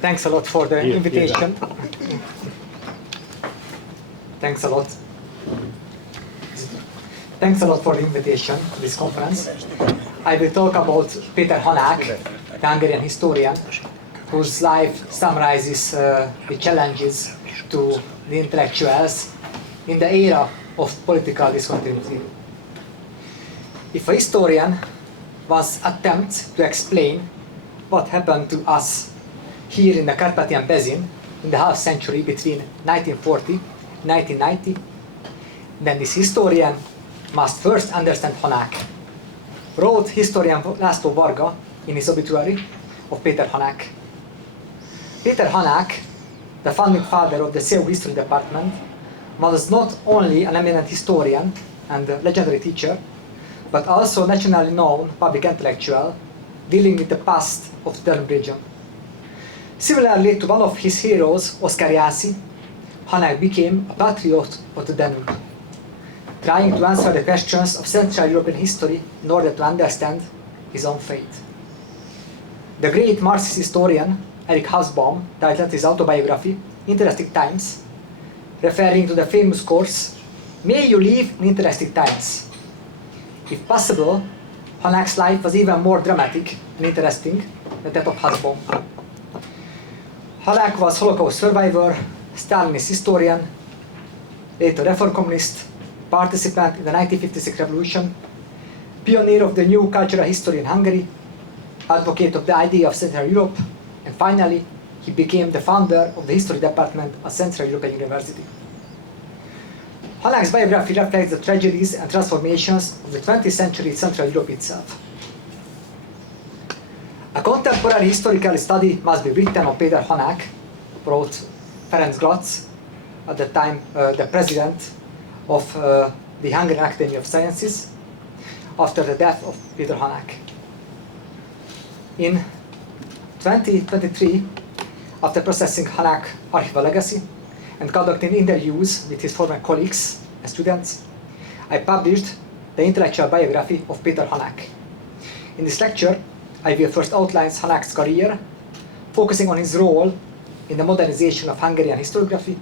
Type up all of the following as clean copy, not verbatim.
Thanks a lot for the invitation. Thanks a lot. Thanks a lot for the invitation to this conference. I will talk about Péter Hanák, the Hungarian historian, whose life summarizes the challenges to the intellectuals in the era of political discontinuity. If a historian was attempt to explain what happened to us here in the Carpathian Basin in the half century between 1940 and 1990, then this historian must first understand Hanák, wrote historian László Varga in his obituary of Péter Hanák. Péter Hanák, the founding father of the CEU History Department, was not only an eminent historian and a legendary teacher, but also a nationally known public intellectual dealing with the past of the Danube region. Similarly to one of his heroes, Oskar Jászai, Hanák became a patriot of the Danube, trying to answer the questions of Central European history in order to understand his own fate. The great Marxist historian Erich Hobsbawm titled his autobiography Interesting Times, referring to the famous course, "May you live in interesting times." If possible, Hanák's life was even more dramatic and interesting than that of Hobsbawm. Hanák was Holocaust survivor, Stalinist historian, later reform communist, participant in the 1956 revolution, pioneer of the new cultural history in Hungary, advocate of the idea of Central Europe, and finally, he became the founder of the history department at Central European University. Hanák's biography reflects the tragedies and transformations of the 20th century Central Europe itself. A contemporary historical study must be written on Péter Hanák, wrote Ferenc Gratz, at the time the president of the Hungarian Academy of Sciences, after the death of Péter Hanák. In 2023, after processing Hanák archival legacy and conducting interviews with his former colleagues and students, I published the intellectual biography of Péter Hanák. In this lecture, I will first outline Hanák's career, focusing on his role in the modernization of Hungarian historiography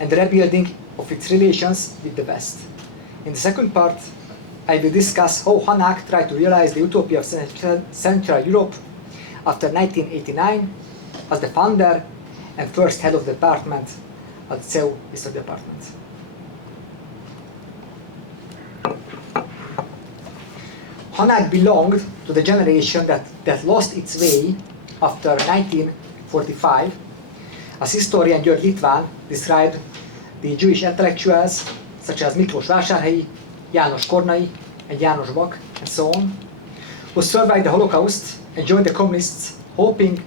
and the rebuilding of its relations with the West. In the second part, I will discuss how Hanák tried to realize the utopia of Central Europe after 1989 as the founder and first head of the department at the CEU History Department. Hanák belonged to the generation that lost its way after 1945, as historian György Litván described the Jewish intellectuals such as Miklós Vásárhelyi, János Kornai, and János Vak, and so on, who survived the Holocaust and joined the communists, hoping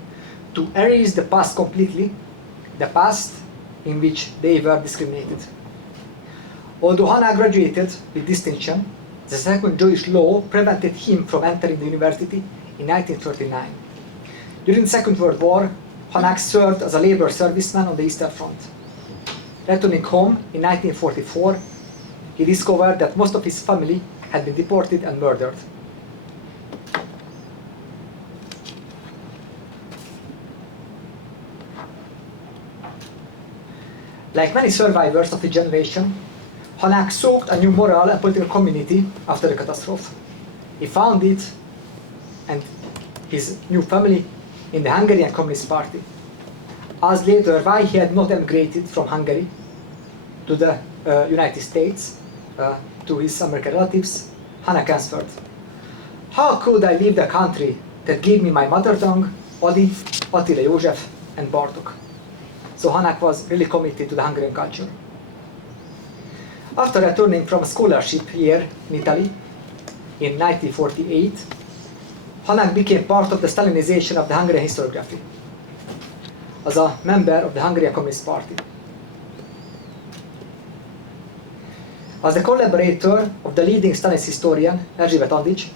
to erase the past completely, the past in which they were discriminated. Although Hanák graduated with distinction, the second Jewish law prevented him from entering the university in 1939. During the Second World War, Hanák served as a labor serviceman on the Eastern Front. Returning home in 1944, he discovered that most of his family had been deported and murdered. Like many survivors of the generation, Hanák sought a new moral and political community after the catastrophe. He found it and his new family in the Hungarian Communist Party. Asked later why he had not emigrated from Hungary to the United States, to his American relatives, Hanák answered, "How could I leave the country that gave me my mother tongue, Adi, Attila József, and Bartók?" So Hanák was really committed to the Hungarian culture. After returning from a scholarship year in Italy in 1948, Hanák became part of the Stalinization of the Hungarian historiography as a member of the Hungarian Communist Party. As the collaborator of the leading Stalinist historian, Erzsébet Andrić,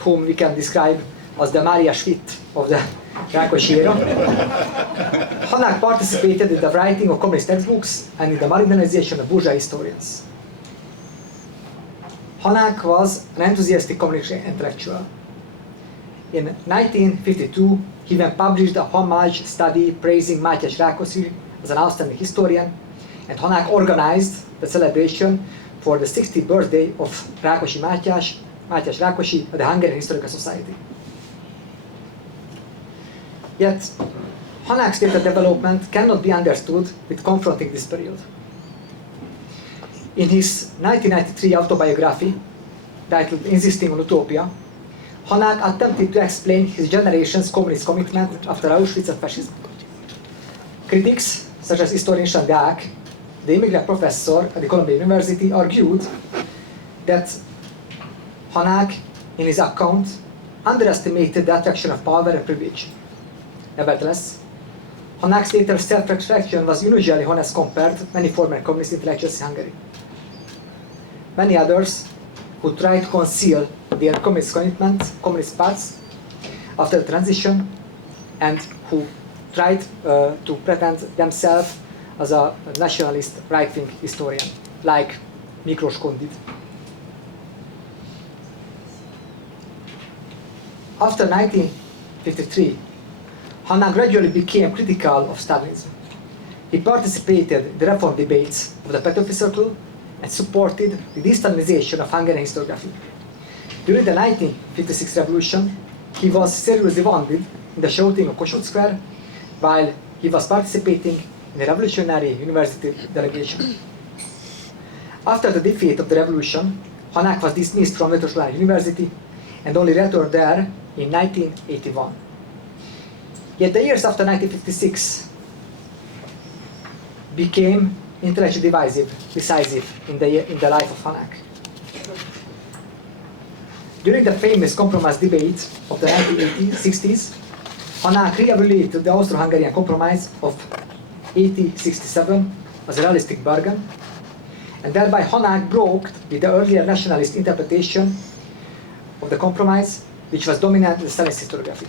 whom we can describe as the Mária Schmidt of the Rákosi era, Hanák participated in the writing of communist textbooks and in the marginalization of bourgeois historians. Hanák was an enthusiastic communist intellectual. In 1952, he even published a homage study praising Mátyás Rákosi as an outstanding historian, and Hanák organized the celebration for the 60th birthday of Rákosi Mátyás Rákosi at the Hungarian Historical Society. Yet, Hanák's data development cannot be understood with confronting this period. In his 1993 autobiography, titled Insisting on Utopia, Hanák attempted to explain his generation's communist commitment after Auschwitz and fascism. Critics, such as historian Csunderlik, the immigrant professor at the Columbia University, argued that Hanák, in his account, underestimated the attraction of power and privilege. Nevertheless, Hanák's later self-reflection was unusually honest compared to many former communist intellectuals in Hungary. Many others who tried to conceal their communist commitment, communist paths after the transition, and who tried to pretend themselves as a nationalist right-wing historian, like Miklos Kondit. After 1953, Hanák gradually became critical of Stalinism. He participated in the reform debates of the Petőfi Circle and supported the de-Stalinization of Hungarian historiography. During the 1956 revolution, he was seriously wounded in the shooting of Kossuth Square while he was participating in the Revolutionary University delegation. After the defeat of the revolution, Hanák was dismissed from Eötvös Loránd University and only returned there in 1981. Yet the years after 1956 became intellectually decisive in the life of Hanák. During the famous compromise debate of the 1960s, Hanák re-evaluated the Austro-Hungarian Compromise of 1867 as a realistic bargain, and thereby Hanák broke with the earlier nationalist interpretation of the compromise, which was dominant in the Stalinist historiography.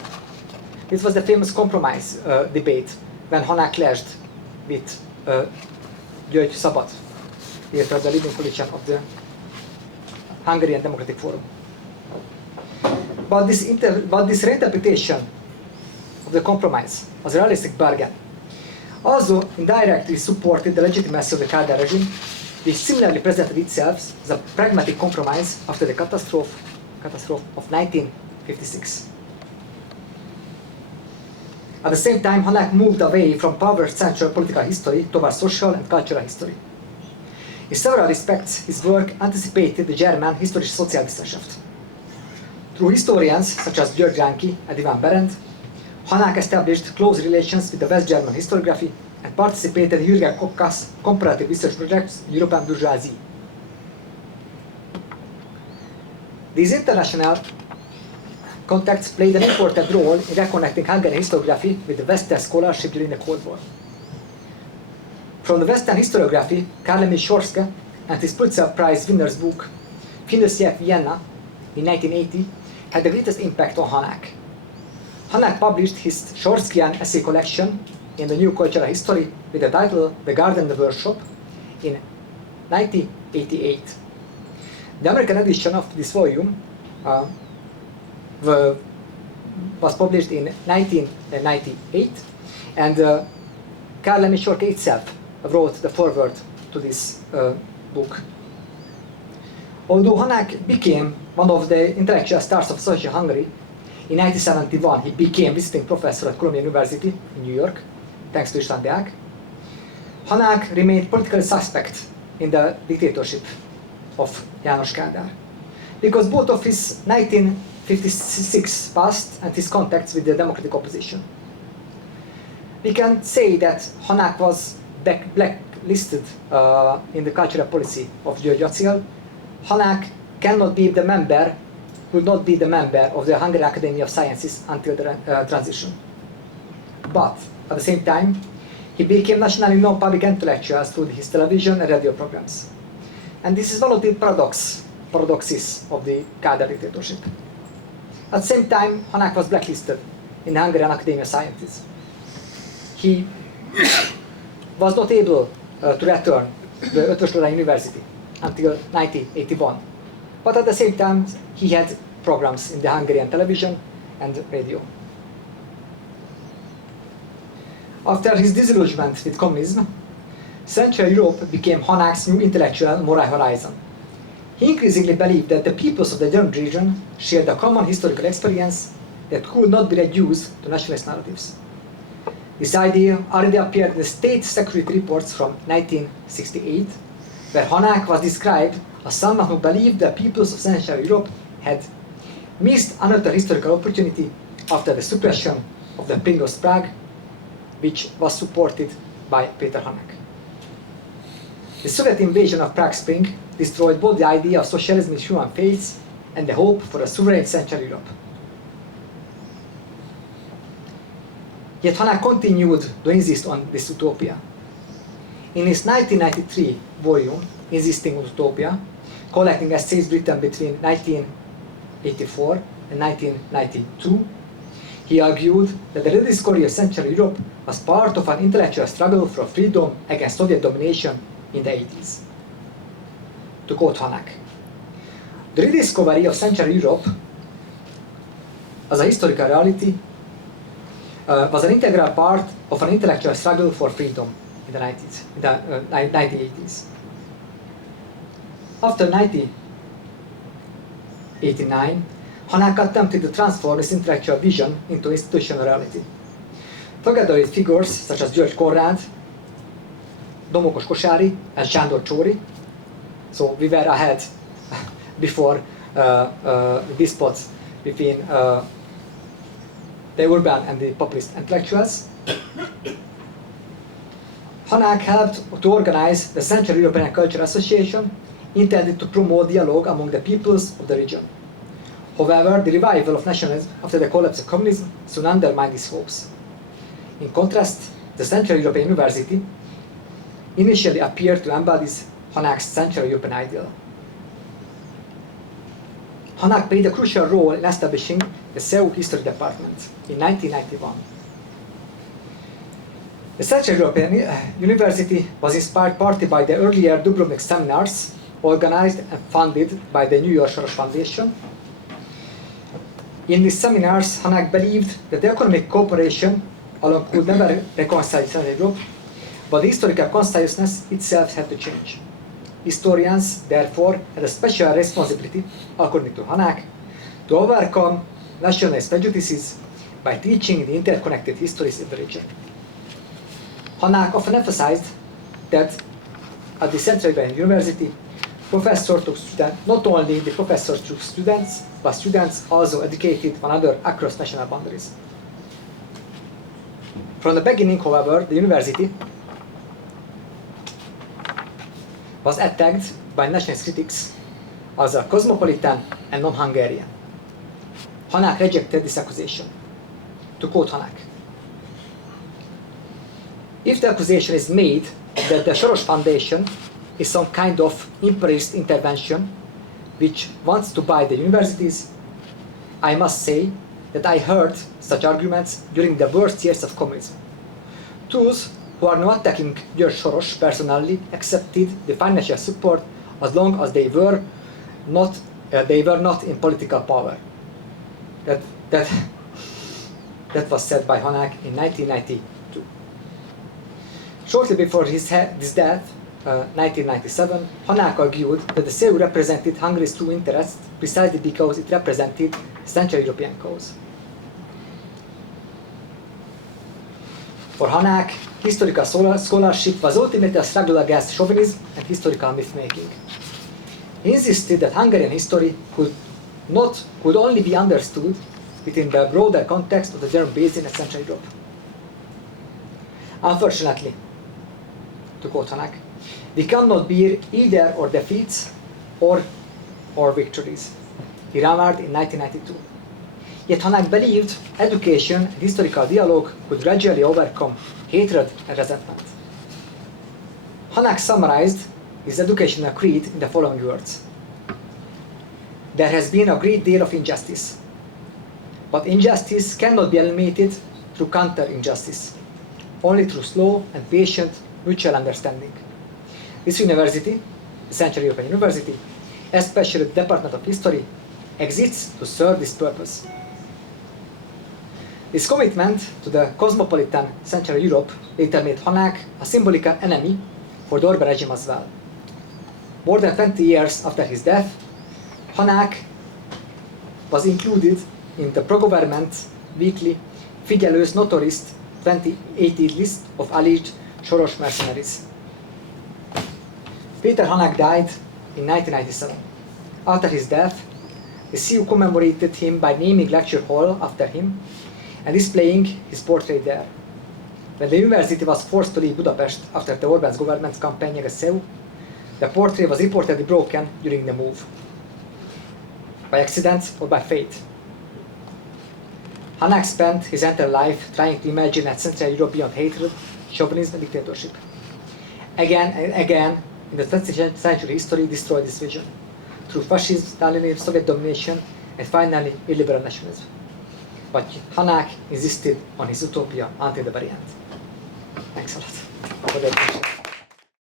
This was the famous compromise debate when Hanák clashed with György Szabad, the leading politician of the Hungarian Democratic Forum. But this reinterpretation of the compromise as a realistic bargain also indirectly supported the legitimacy of the Kádár regime, which similarly presented itself as a pragmatic compromise after the catastrophe of 1956. At the same time, Hanák moved away from power-central political history towards social and cultural history. In several respects, his work anticipated the German historische Sozialwissenschaft. Through historians such as György Ránki and Ivan Berendt, Hanák established close relations with the West German historiography and participated in Jürgen Kokka's comparative research projects in European bourgeoisie. These international contacts played an important role in reconnecting Hungarian historiography with the Western scholarship during the Cold War. From the Western historiography, Karl Emil Schorske and his Pulitzer Prize winner's book, Findősiek Vienna, in 1980, had the greatest impact on Hanák. Hanák published his Schorskian essay collection in the New Cultural History with the title The Garden and the Workshop in 1988. The American edition of this volume was published in 1998, and Karl Emil Schorske itself wrote the foreword to this book. Although Hanák became one of the intellectual stars of social Hungary, in 1971 he became visiting professor at Columbia University in New York, thanks to István Deák. Hanák remained politically suspect in the dictatorship of János Kádár, because both of his 1956 past and his contacts with the democratic opposition. We can say that Hanák was blacklisted in the cultural policy of György Acél. Hanák would not be the member of the Hungarian Academy of Sciences until the transition. But at the same time, he became nationally known public intellectual through his television and radio programs. And this is one of the paradoxes of the Kádár dictatorship. At the same time, Hanák was blacklisted in the Hungarian Academy of Sciences. He was not able to return to the Eötvös Loránd University until 1981. But at the same time, he had programs in the Hungarian television and radio. After his disillusionment with communism, Central Europe became Hanák's new intellectual moral horizon. He increasingly believed that the peoples of the German region shared a common historical experience that could not be reduced to nationalist narratives. This idea already appeared in the state security reports from 1968, where Hanák was described as someone who believed the peoples of Central Europe had missed another historical opportunity after the suppression of the Spring of Prague, which was supported by Péter Hanák. The Soviet invasion of Prague Spring destroyed both the idea of socialism in human faith and the hope for a sovereign Central Europe. Yet Hanák continued to insist on this utopia. In his 1993 volume, Insisting on Utopia, collecting essays written between 1984 and 1992, he argued that the rediscovery of Central Europe was part of an intellectual struggle for freedom against Soviet domination in the 80s. To quote Hanák, "The rediscovery of Central Europe as a historical reality was an integral part of an intellectual struggle for freedom in the 1980s. After 1989, Hanák attempted to transform this intellectual vision into institutional reality. Together with figures such as György Konrád, Domokos Kossáry, and Sándor Csóri, so we were ahead before the disputes between the urban and the populist intellectuals. Hanák helped to organize the Central European Cultural Association, intended to promote dialogue among the peoples of the region. However, the revival of nationalism after the collapse of communism soon undermined these hopes. In contrast, the Central European University initially appeared to embody Hanák's Central European ideal. Hanák played a crucial role in establishing the CEU History Department in 1991. The Central European University was inspired partly by the earlier Dubrovnik seminars organized and funded by the New York Soros Foundation. In these seminars, Hanák believed that the economic cooperation alone could never reconcile Central Europe, but the historical consciousness itself had to change. Historians, therefore, had a special responsibility, according to Hanák, to overcome nationalist prejudices by teaching the interconnected histories of the region. Hanák often emphasized that at the Central European University, professors took students, not only the professors took students, but students also educated one another across national boundaries. From the beginning, however, the university was attacked by nationalist critics as a cosmopolitan and non-Hungarian. Hanák rejected this accusation. To quote Hanák, "If the accusation is made that the Soros Foundation is some kind of imperialist intervention which wants to buy the universities, I must say that I heard such arguments during the worst years of communism. Those who are not attacking George Soros personally accepted the financial support as long as they were not in political power." That was said by Hanák in 1992. Shortly before his death, 1997, Hanák argued that the CEU represented Hungary's true interests precisely because it represented Central European cause. For Hanák, historical scholarship was ultimately a struggle against chauvinism and historical myth-making. He insisted that Hungarian history could only be understood within the broader context of the German basin and Central Europe. Unfortunately, to quote Hanák, "We cannot bear either or defeats or victories," he remarked in 1992. Yet Hanák believed education and historical dialogue could gradually overcome hatred and resentment. Hanák summarized his educational creed in the following words: "There has been a great deal of injustice, but injustice cannot be eliminated through counter-injustice, only through slow and patient mutual understanding. This university, the Central European University, especially the Department of History, exists to serve this purpose." His commitment to the cosmopolitan Central Europe later made Hanák a symbolical enemy for the Orbán regime as well. More than 20 years after his death, Hanák was included in the pro-government weekly Figyelős Notorist 2018 list of alleged Soros mercenaries. Péter Hanák died in 1997. After his death, the CU commemorated him by naming lecture hall after him and displaying his portrait there. When the university was forced to leave Budapest after the Orbán's government's campaign against CEU, the portrait was reportedly broken during the move, by accident or by fate. Hanák spent his entire life trying to imagine a Central Europe beyond hatred, chauvinism and dictatorship. Again and again, in the 20th century history destroyed this vision, through fascism, Stalinism, Soviet domination, and finally illiberal nationalism. But Hanák insisted on his utopia until the very end. Thanks a lot for the attention.